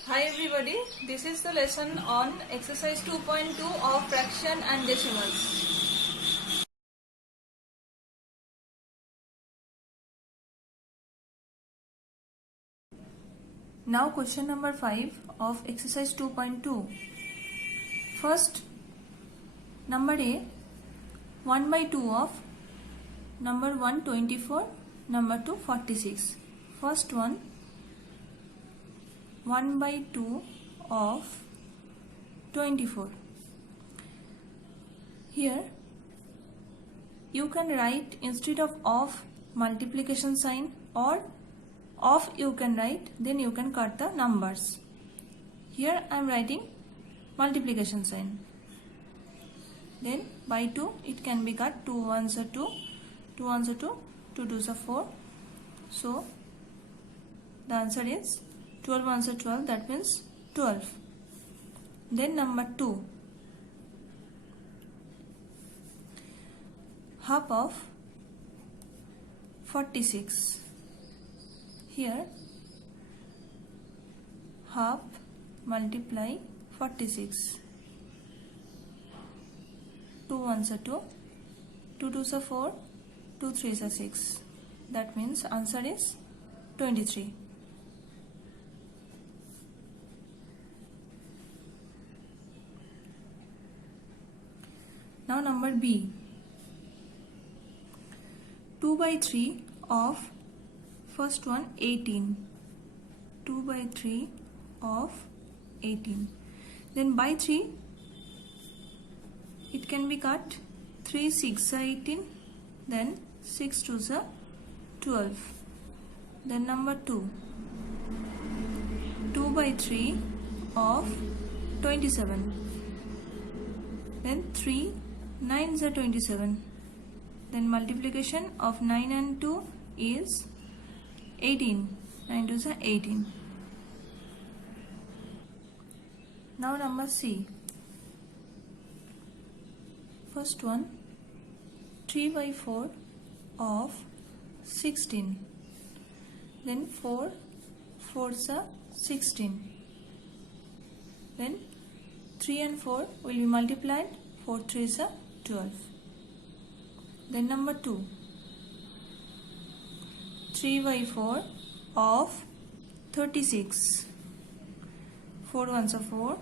Hi everybody, this is the lesson on exercise 2.2 of fraction and decimals. Now question number 5 of exercise 2.2. First, number A, 1 by 2 of number 1 24, number 2 46. First one, 1 by 2 of 24. Here you can write instead of multiplication sign, or of you can write, then you can cut the numbers. Here I am writing multiplication sign. Then by 2 it can be cut, 2 ones are 2, 2 ones are 2, 2 twos are 4. So the answer is 12 ones are 12, that means 12. Then number 2, half of 46. Here half multiply 46. 2 ones are 2, 2 twos are 4, 2 threes are 6. That means answer is 23. Now number B, 2 by 3 of first one 18. 2 by 3 of 18. Then by 3 it can be cut, 3 6 are 18, then 6 2s are 12. Then number 2, 2 by 3 of 27. Then 3 9s are 27. Then multiplication of 9 and 2 is 18. 9 2s are 18. Now number C. First one, 3 by 4 of 16. Then 4 4s are 16. Then 3 and 4 will be multiplied, 4 3s are 12. Then number 2, 3 by 4 of 36. 4 ones are 4.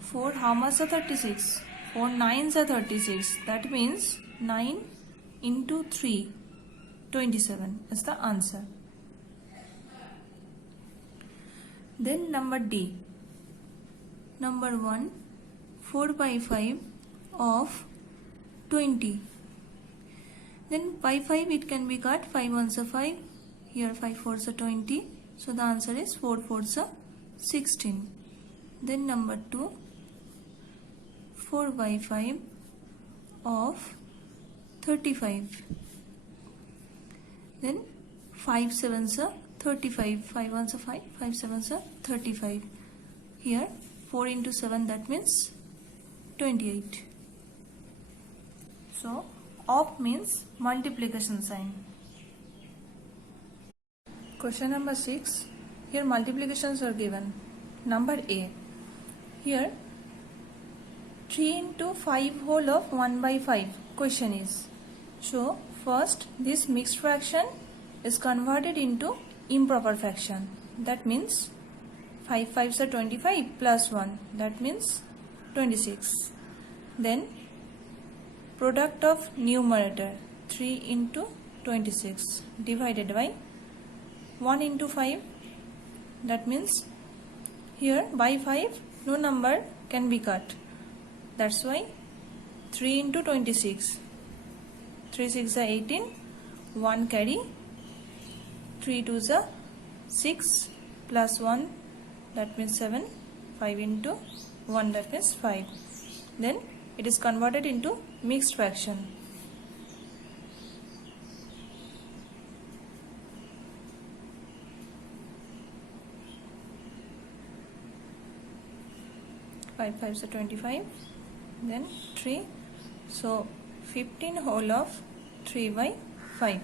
4 how much are 36? 4 9s are 36. That means 9 into 3, 27 is the answer. Then number D, number 1, 4 by 5 of 20. Then by 5 it can be cut, 5 ones are 5, here 5 4s are 20, so the answer is 4 4s are 16. Then number 2, 4 by 5 of 35. Then 5 7s are 35, 5 ones are 5, 5 7s are 35. Here 4 into 7, that means 28. So of means multiplication sign. Question number 6. Here multiplications are given. Number A. Here 3 into 5 whole of 1 by 5. Question is. So first this mixed fraction is converted into improper fraction. That means 5 5s are 25 plus 1. That means 26. Then product of numerator 3 into 26 divided by 1 into 5. That means here by 5 no number can be cut. That's why 3 into 26. 3 6 are 18. 1 carry. 3 2s are 6 plus 1. That means 7. 5 into 1, that means 5. Then it is converted into mixed fraction. Five 5s are 25. Then 3. So 15 whole of 3 by 5.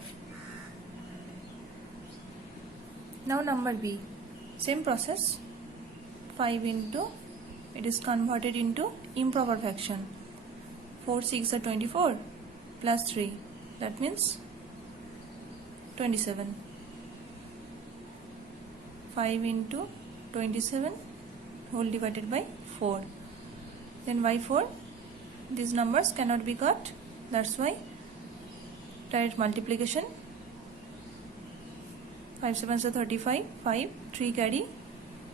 Now number B. Same process. 5 into, it is converted into improper fraction. 4 6 are 24 plus 3, that means 27. 5 into 27 whole divided by 4. Then by 4, these numbers cannot be cut, that's why direct multiplication. 5 7s are 35, 5, 3 carry,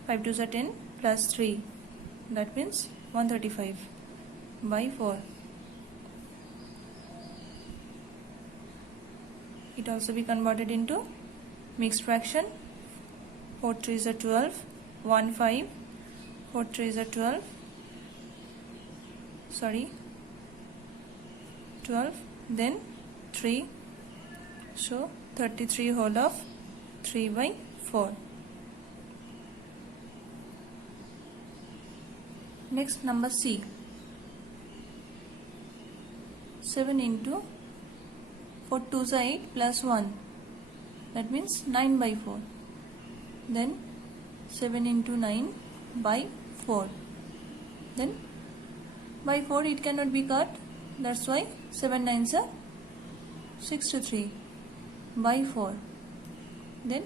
5 2s are 10 plus 3, that means 135 by 4. It also be converted into mixed fraction. 4 3s are 12, 1 5, 4 3s are 12, 12, then 3, so 33 whole of 3 by 4. Next, number C. 7 into 4 2s are 8 plus 1, that means 9 by 4. Then 7 into 9 by 4. Then by 4 it cannot be cut, that's why 7 9s are 63 by 4. Then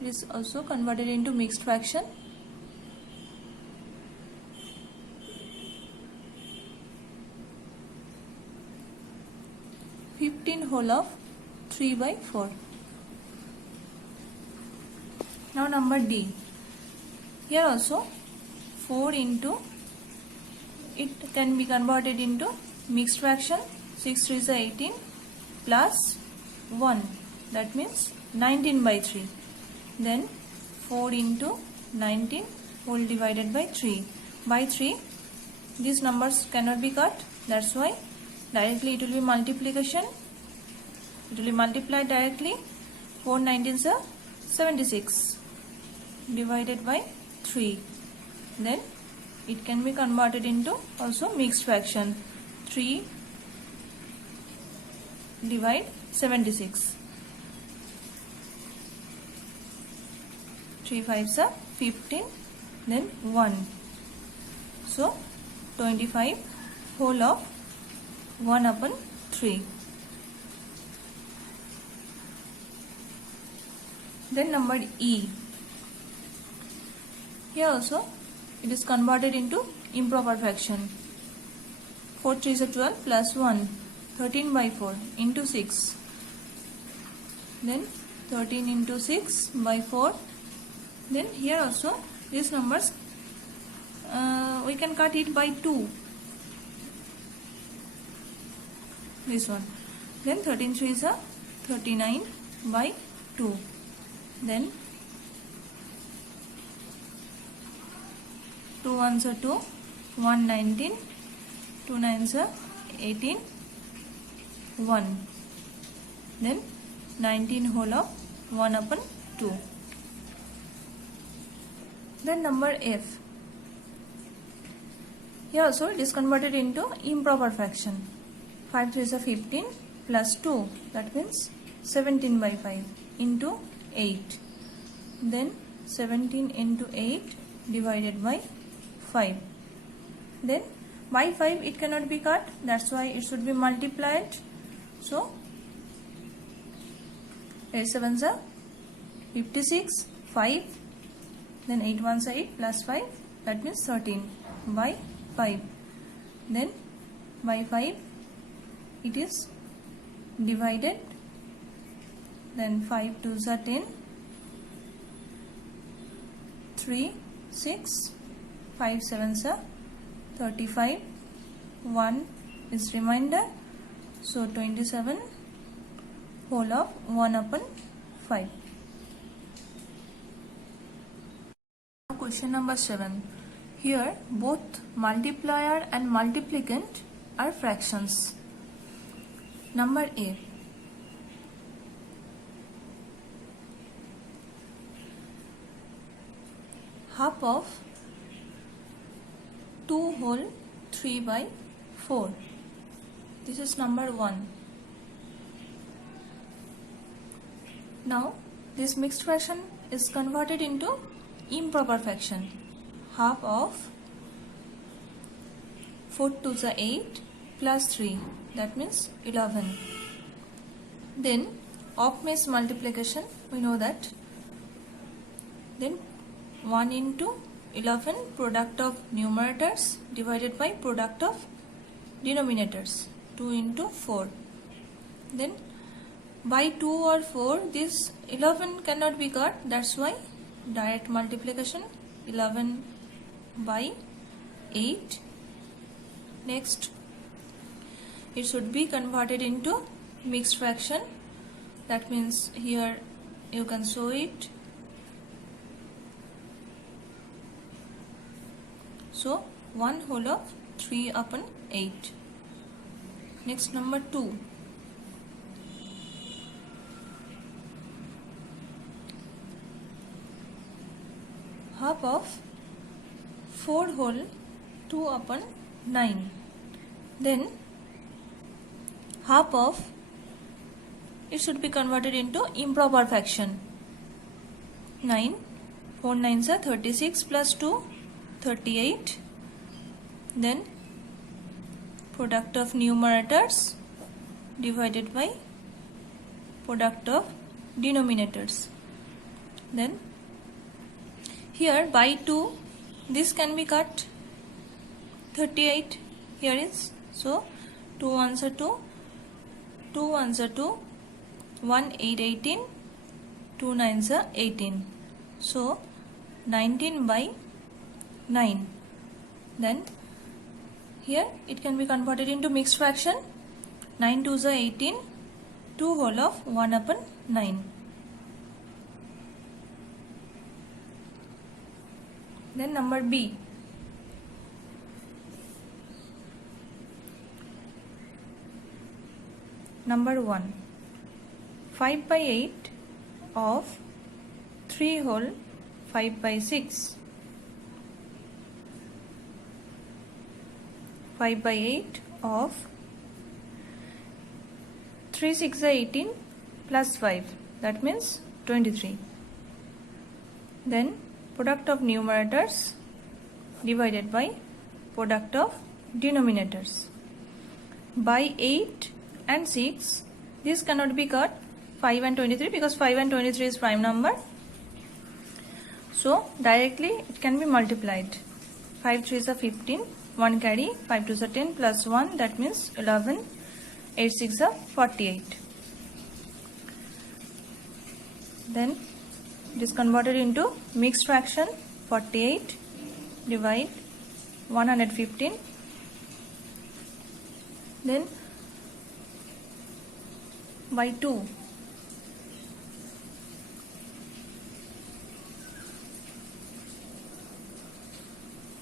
it is also converted into mixed fraction. 15 whole of 3 by 4. Now number D. Here also 4 into, it can be converted into mixed fraction. 6 3s are 18 plus 1, that means 19 by 3. Then 4 into 19 whole divided by 3. By 3, these numbers cannot be cut, that's why directly it will be multiplication. It will be multiplied directly. 4 19s are 76 divided by 3. Then it can be converted into also mixed fraction. 3 divide 76. 3 5s are 15, then 1. So 25 whole of 1 upon 3. Then number E. Here also it is converted into improper fraction. 4 3s are 12 plus 1, 13 by 4 into 6. Then 13 into 6 by 4. Then here also these numbers we can cut it by 2. This one. Then 13 3s are 39 by 2. Then 2 1s are 2, 1 19, 2 9s are 18, 1. Then 19 whole of 1 upon 2. Then number F. Here also it is converted into improper fraction. 5 3s are 15 plus 2, that means 17 by 5 into 8. Then 17 into 8 divided by 5. Then by 5 it cannot be cut, that's why it should be multiplied. So 8 7s are 56, 5, then 8 1s are 8 plus 5, that means 13 by 5. Then by 5 it is divided, then 5 2s are 10, 3 6, 5 7s are 35, 1 is remainder, so 27 whole of 1 upon 5. Now question number 7. Here both multiplier and multiplicand are fractions. Number A. Half of 2 whole 3 by 4. This is number 1. Now this mixed fraction is converted into improper fraction. half of 4 to the 8 plus 3, that means 11. Then off means multiplication, we know that. Then 1 into 11 product of numerators divided by product of denominators, 2 into 4. Then by 2 or 4 this 11 cannot be cut, that's why direct multiplication, 11 by 8. Next, it should be converted into mixed fraction, that means here you can show it. So 1 whole of 3 upon 8. Next, number 2. Half of 4 whole 2 upon 9. Then half of, it should be converted into improper fraction. 9, 4 9s are 36 plus 2, 38. Then product of numerators divided by product of denominators. Then here by 2 this can be cut, 38 here is, so 2 ones are 2, 2 ones are 2, 1 8 18, 2 nines are 18, so 19 by 9. Then here it can be converted into mixed fraction, 9 2s are 18, 2 whole of 1 upon 9. Then number B. Number 1. 5 by 8 of 3 whole 5 by 6. 5 by 8 of 3 6 are 18 plus 5, that means 23. Then product of numerators divided by product of denominators. By 8 and 6 this cannot be cut, 5 and 23, because 5 and 23 is prime number, so directly it can be multiplied. 5 3s are 15, 1 carry, 5 2s are 10 plus 1, that means 11, 8 6 are 48. Then it is converted into mixed fraction, 48 divide 115. Then by 2,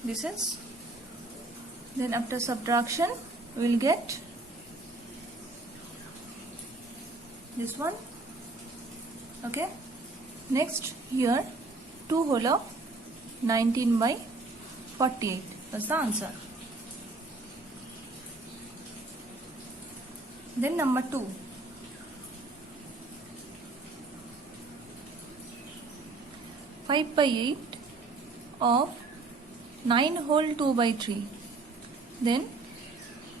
this is, then after subtraction we will get this one. Okay, next here 2 whole of 19 by 48, that's the answer. Then number 2. 5 by 8 of 9 whole 2 by 3. Then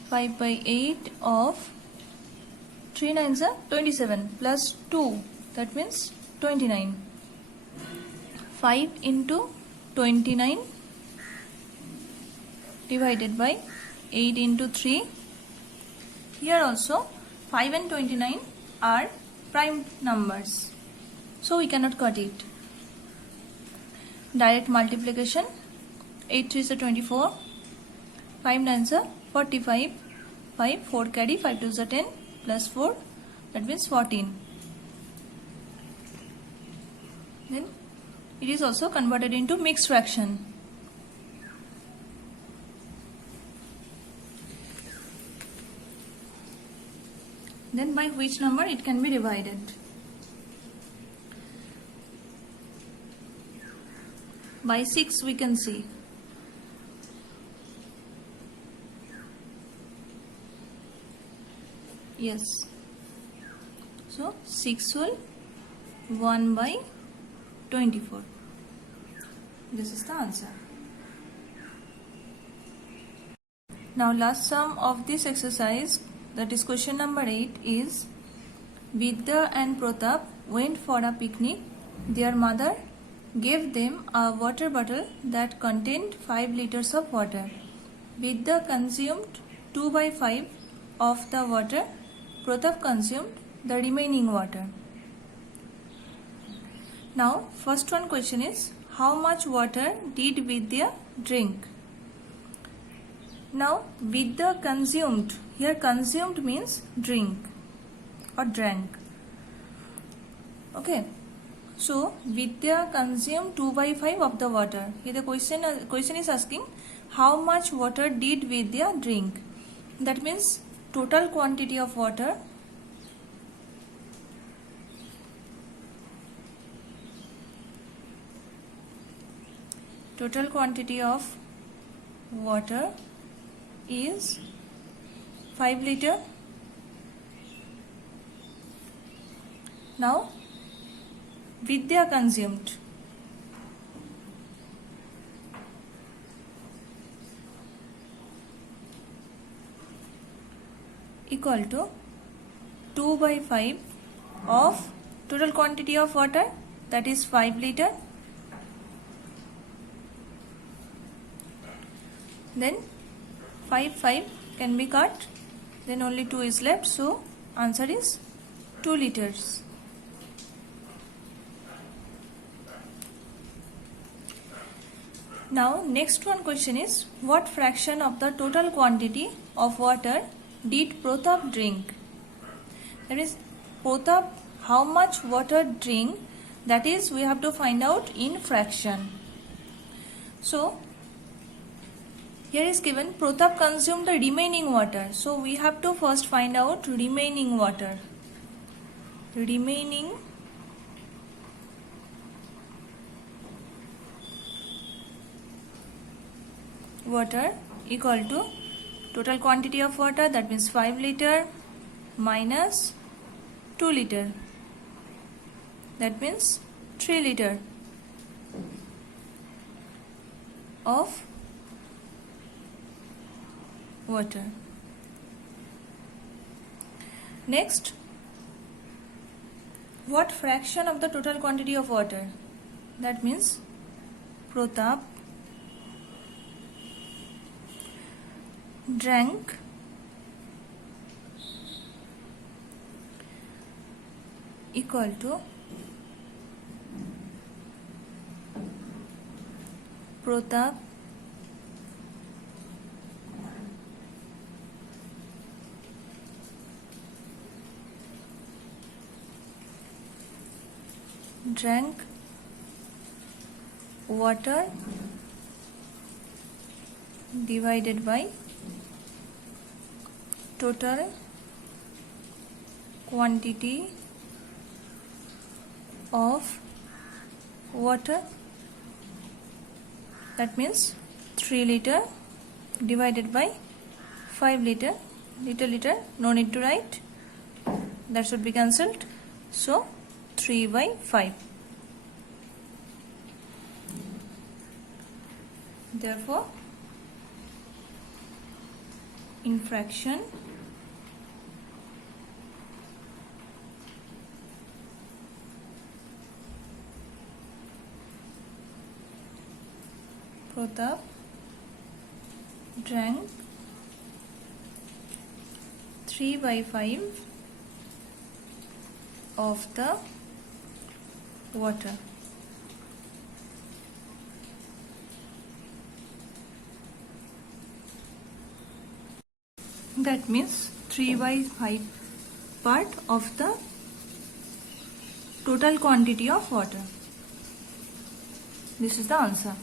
5 by 8 of 3 9s are 27 plus 2, that means 29. 5 into 29 divided by 8 into 3. Here also 5 and 29 are prime numbers, so we cannot cut it. Direct multiplication, 8 3s are 24, 5 9s are 45, 5 4 carry, 5 2s are 10 plus 4, that means 14. Then it is also converted into mixed fraction. Then by which number it can be divided? By 6 we can see. Yes. So 6 whole 1 by 24. This is the answer. Now last sum of this exercise, that is question number 8, is Vidya and Pratap went for a picnic. Their mother gave them a water bottle that contained 5 liters of water. Vidya consumed 2/5 of the water. Pratap consumed the remaining water. Now first one question is, how much water did Vidya drink? Now Vidya consumed, here consumed means drink or drank. Okay, so Vidya consumed 2/5 of the water. Here the question is asking, how much water did Vidya drink? That means total quantity of water. Total quantity of water is 5 liter. Now Vidya consumed. Equal to 2/5 of total quantity of water, that is 5 liter. Then 5 can be cut, then only 2 is left, so answer is 2 liters. Now next one question is, what fraction of the total quantity of water did Pratap drink? That is, Pratap how much water drink, that is we have to find out in fraction. So here is given Pratap consumed the remaining water, so we have to first find out remaining water. Remaining water equal to total quantity of water, that means 5 liter minus 2 liter, that means 3 liter of water. Next, what fraction of the total quantity of water? That means Pratap drank equal to Pratap drank water divided by total quantity of water, that means 3 liter divided by 5 liter. Liter, no need to write, that should be cancelled, so 3/5. Therefore in fraction Pratap drank 3/5 of the water. That means 3/5 part of the total quantity of water. This is the answer.